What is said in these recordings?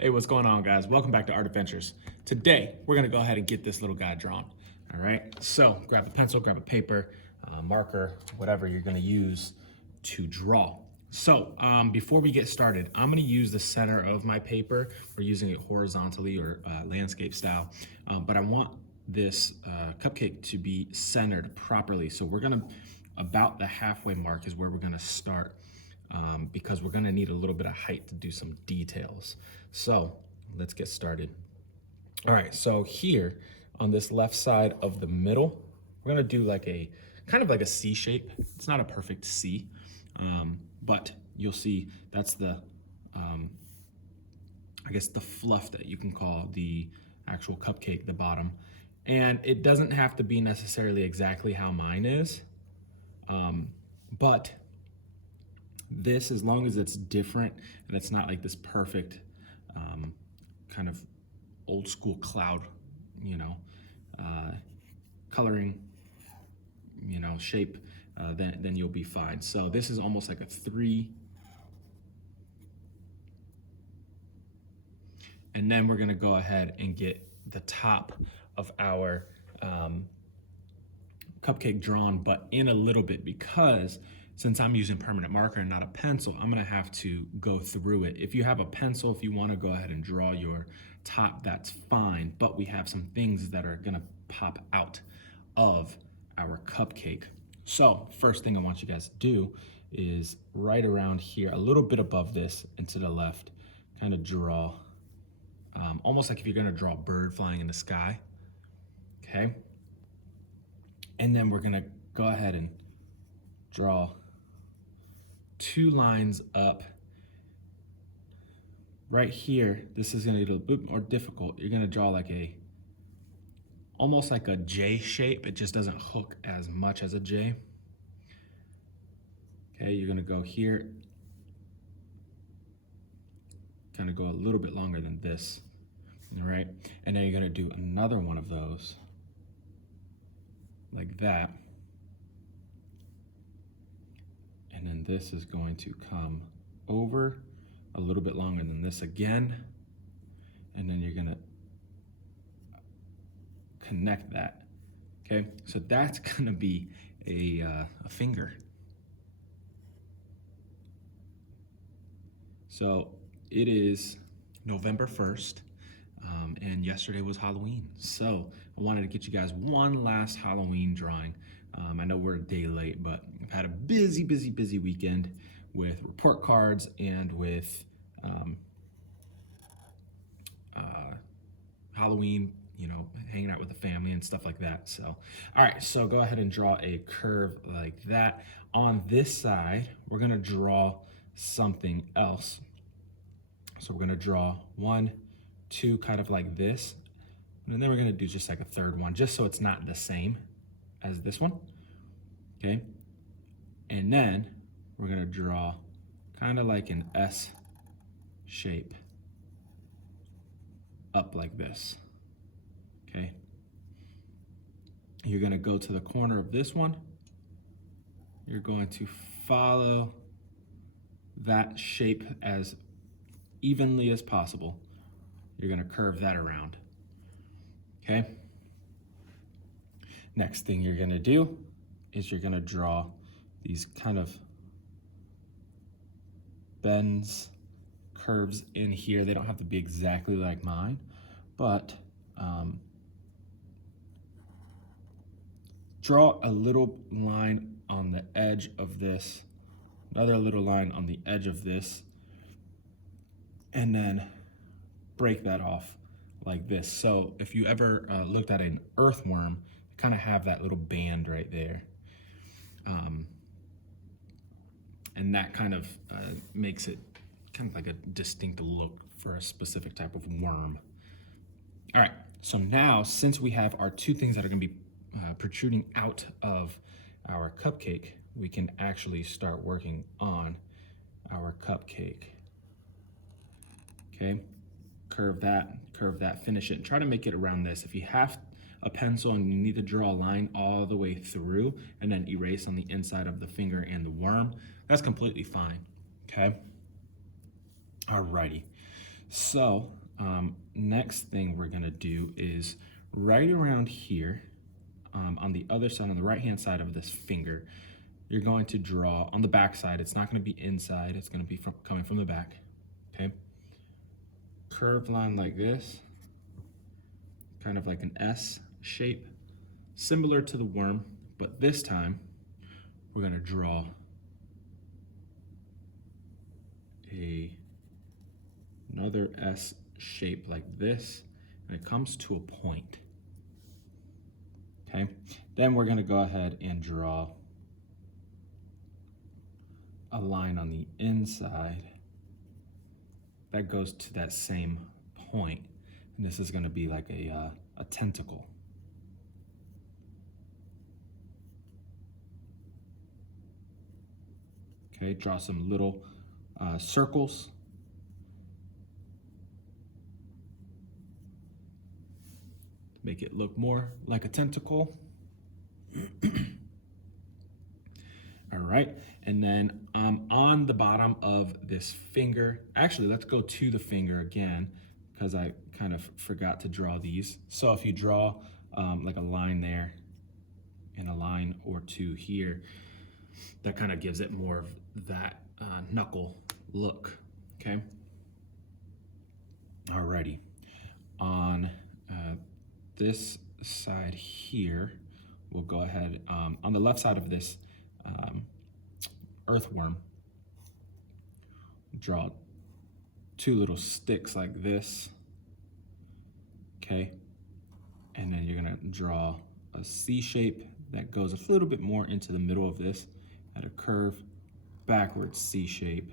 Hey, what's going on, guys? Welcome back to Art Adventures. Today, we're gonna go ahead and get this little guy drawn. All right, so grab a pencil, grab a paper, marker, whatever you're gonna use to draw. So before we get started, I'm gonna use the center of my paper. We're using it horizontally or landscape style, but I want this cupcake to be centered properly. So we're gonna, about the halfway mark is where we're gonna start. Because we're gonna need a little bit of height to do some details. So let's get started. All right, so here on this left side of the middle, we're gonna do like a, kind of like a C shape. It's not a perfect C, but you'll see that's the, I guess the fluff that you can call the actual cupcake, the bottom. And it doesn't have to be necessarily exactly how mine is, but this, as long as it's different and it's not like this perfect kind of old school cloud, coloring, shape, then you'll be fine. So this is almost like a 3. And then we're gonna go ahead and get the top of our cupcake drawn, but in a little bit, because since I'm using permanent marker and not a pencil, I'm gonna have to go through it. If you have a pencil, if you wanna go ahead and draw your top, that's fine, but we have some things that are gonna pop out of our cupcake. So first thing I want you guys to do is right around here, a little bit above this and to the left, kind of draw, almost like if you're gonna draw a bird flying in the sky, okay? And then we're gonna go ahead and draw 2 lines up. Right here, this is gonna be a little bit more difficult. You're gonna draw like a, almost like a J shape. It just doesn't hook as much as a J. Okay, you're gonna go here, kind of go a little bit longer than this, all right? And then you're gonna do another one of those, like that. And then this is going to come over a little bit longer than this again. And then you're gonna connect that, okay? So that's gonna be a finger. So it is November 1st, and yesterday was Halloween. So I wanted to get you guys one last Halloween drawing. I know we're a day late, but I've had a busy weekend with report cards and with Halloween, hanging out with the family and stuff like that. So, all right, so go ahead and draw a curve like that. On this side, we're gonna draw something else. So we're gonna draw 1, 2, kind of like this. And then we're gonna do just like a third one, just so it's not the same as this one, okay? And then we're gonna draw kind of like an S shape up like this, okay? You're gonna go to the corner of this one. You're going to follow that shape as evenly as possible. You're gonna curve that around, okay? Next thing you're gonna do is you're gonna draw these kind of bends, curves in here. They don't have to be exactly like mine, but draw a little line on the edge of this, another little line on the edge of this, and then break that off like this. So if you ever looked at an earthworm, kind of have that little band right there. And that kind of makes it kind of like a distinct look for a specific type of worm. All right, so now since we have our 2 things that are gonna be protruding out of our cupcake, we can actually start working on our cupcake. Okay, curve that, finish it, and try to make it around this. If you have a pencil and you need to draw a line all the way through and then erase on the inside of the finger and the worm, that's completely fine, okay? Alrighty, So next thing we're gonna do is right around here, on the other side, on the right-hand side of this finger, you're going to draw on the back side. It's not gonna be inside, it's gonna be coming from the back, okay? Curved line like this, kind of like an S shape, similar to the worm, but this time we're gonna draw another S shape like this, and it comes to a point. Okay, then we're gonna go ahead and draw a line on the inside that goes to that same point, and this is gonna be like a tentacle. Okay, draw some little circles. Make it look more like a tentacle. All right, and then on the bottom of this finger, actually, let's go to the finger again, because I kind of forgot to draw these. So if you draw like a line there and a line or two here, that kind of gives it more of that knuckle look, okay? Alrighty, on this side here, we'll go ahead, on the left side of this earthworm, draw two little sticks like this, okay? And then you're gonna draw a C shape that goes a little bit more into the middle of this at a curve, backwards C shape.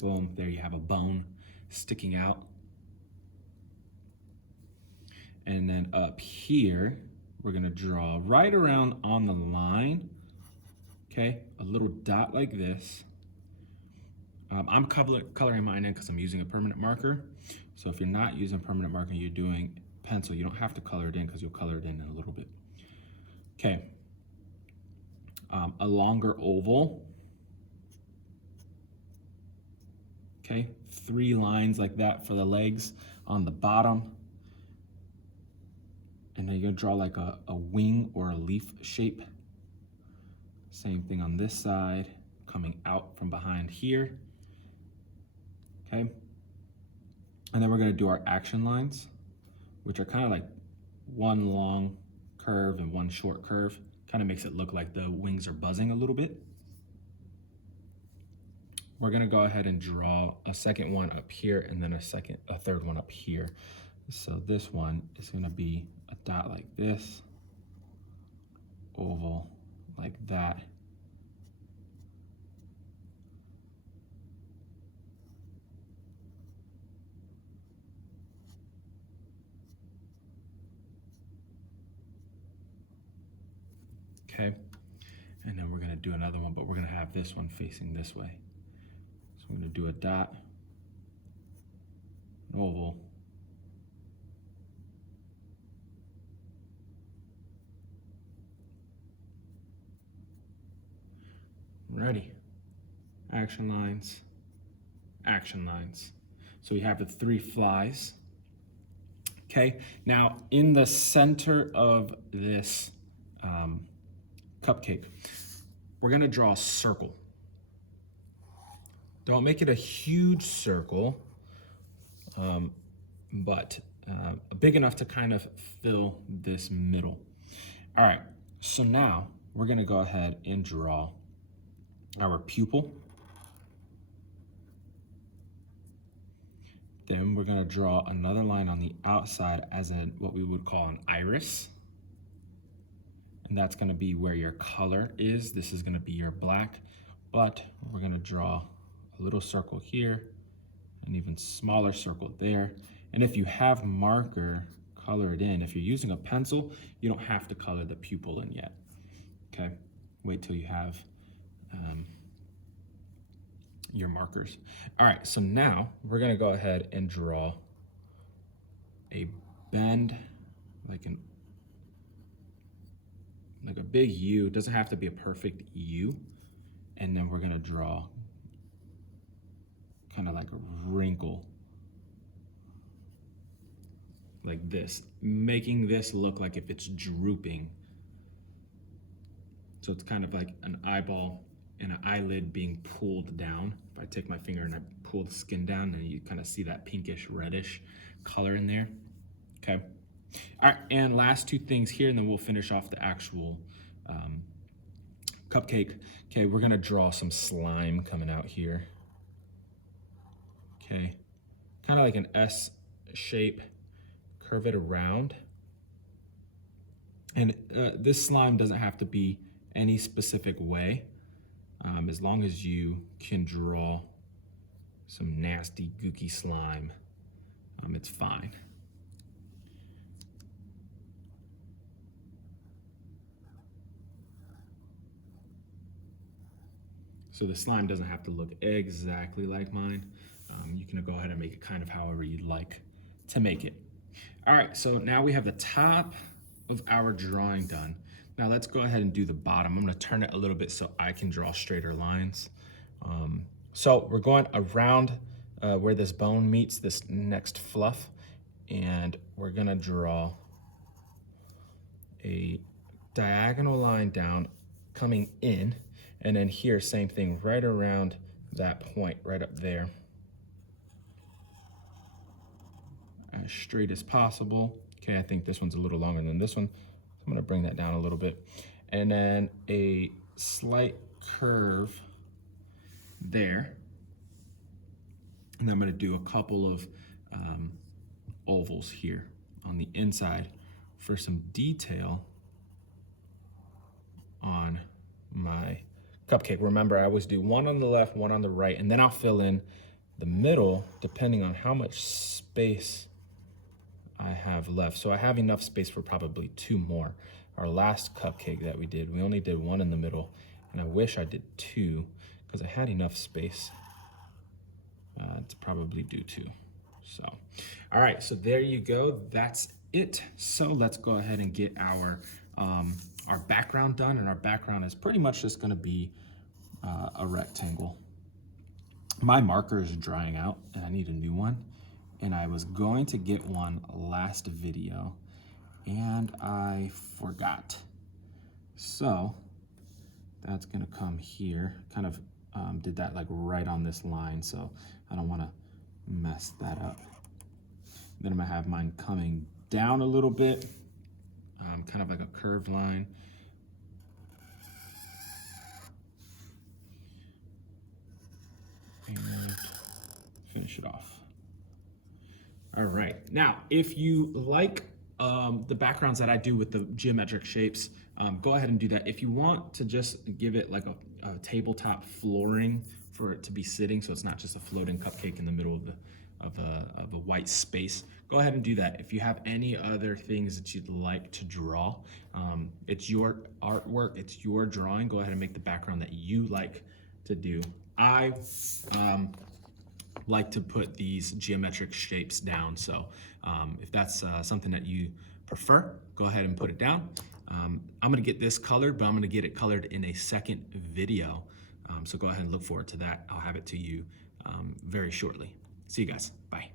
Boom, there you have a bone sticking out. And then up here, we're gonna draw right around on the line, okay? A little dot like this. I'm coloring mine in because I'm using a permanent marker. So if you're not using permanent marker, you're doing pencil, you don't have to color it in because you'll color it in a little bit. Okay, a longer oval. Okay, 3 lines like that for the legs on the bottom. And then you're gonna draw like a wing or a leaf shape. Same thing on this side, coming out from behind here. Okay, and then we're gonna do our action lines, which are kind of like one long curve and one short curve. Kind of makes it look like the wings are buzzing a little bit. We're gonna go ahead and draw a second one up here and then a third one up here. So this one is gonna be a dot like this, oval like that. Okay, and then we're gonna do another one, but we're gonna have this one facing this way. So we're gonna do a dot, an oval, ready, action lines, action lines. So we have the 3 flies. Okay, now in the center of this cupcake, we're gonna draw a circle. Don't make it a huge circle, but big enough to kind of fill this middle. All right, so now we're gonna go ahead and draw our pupil. Then we're gonna draw another line on the outside as in what we would call an iris. And that's gonna be where your color is. This is gonna be your black, but we're gonna draw a little circle here, an even smaller circle there. And if you have marker, color it in. If you're using a pencil, you don't have to color the pupil in yet, okay? Wait till you have your markers. All right, so now we're gonna go ahead and draw a bend, like a big U. It doesn't have to be a perfect U. And then we're gonna draw kind of like a wrinkle like this, making this look like if it's drooping. So it's kind of like an eyeball and an eyelid being pulled down. If I take my finger and I pull the skin down, then you kind of see that pinkish reddish color in there. Okay. All right, and last two things here, and then we'll finish off the actual cupcake. Okay, we're gonna draw some slime coming out here. Okay, kind of like an S shape, curve it around. And this slime doesn't have to be any specific way, as long as you can draw some nasty, gooky slime, it's fine. So the slime doesn't have to look exactly like mine. You can go ahead and make it kind of however you'd like to make it. All right, so now we have the top of our drawing done. Now let's go ahead and do the bottom. I'm gonna turn it a little bit so I can draw straighter lines. So we're going around where this bone meets this next fluff, and we're gonna draw a diagonal line down coming in, and then here, same thing, right around that point, right up there. As straight as possible. Okay, I think this one's a little longer than this one. So I'm gonna bring that down a little bit. And then a slight curve there. And then I'm gonna do a couple of ovals here on the inside for some detail on my cupcake. Remember, I always do one on the left, one on the right, and then I'll fill in the middle depending on how much space I have left. So I have enough space for probably two more. Our last cupcake that we did, we only did one in the middle, and I wish I did two because I had enough space to probably do two. So, all right, so there you go. That's it. So let's go ahead and get our background done, and our background is pretty much just gonna be a rectangle. My marker is drying out and I need a new one, and I was going to get one last video and I forgot. So that's gonna come here, kind of did that like right on this line, so I don't wanna mess that up. Then I'm gonna have mine coming down a little bit, kind of like a curved line. And finish it off. All right, now if you like the backgrounds that I do with the geometric shapes, go ahead and do that. If you want to just give it like a tabletop flooring for it to be sitting, so it's not just a floating cupcake in the middle of a white space, go ahead and do that. If you have any other things that you'd like to draw, it's your artwork, it's your drawing. Go ahead and make the background that you like to do. I like to put these geometric shapes down, so if that's something that you prefer, go ahead and put it down. I'm gonna get this colored, but I'm gonna get it colored in a second video, so go ahead and look forward to that. I'll have it to you very shortly. See you guys, bye.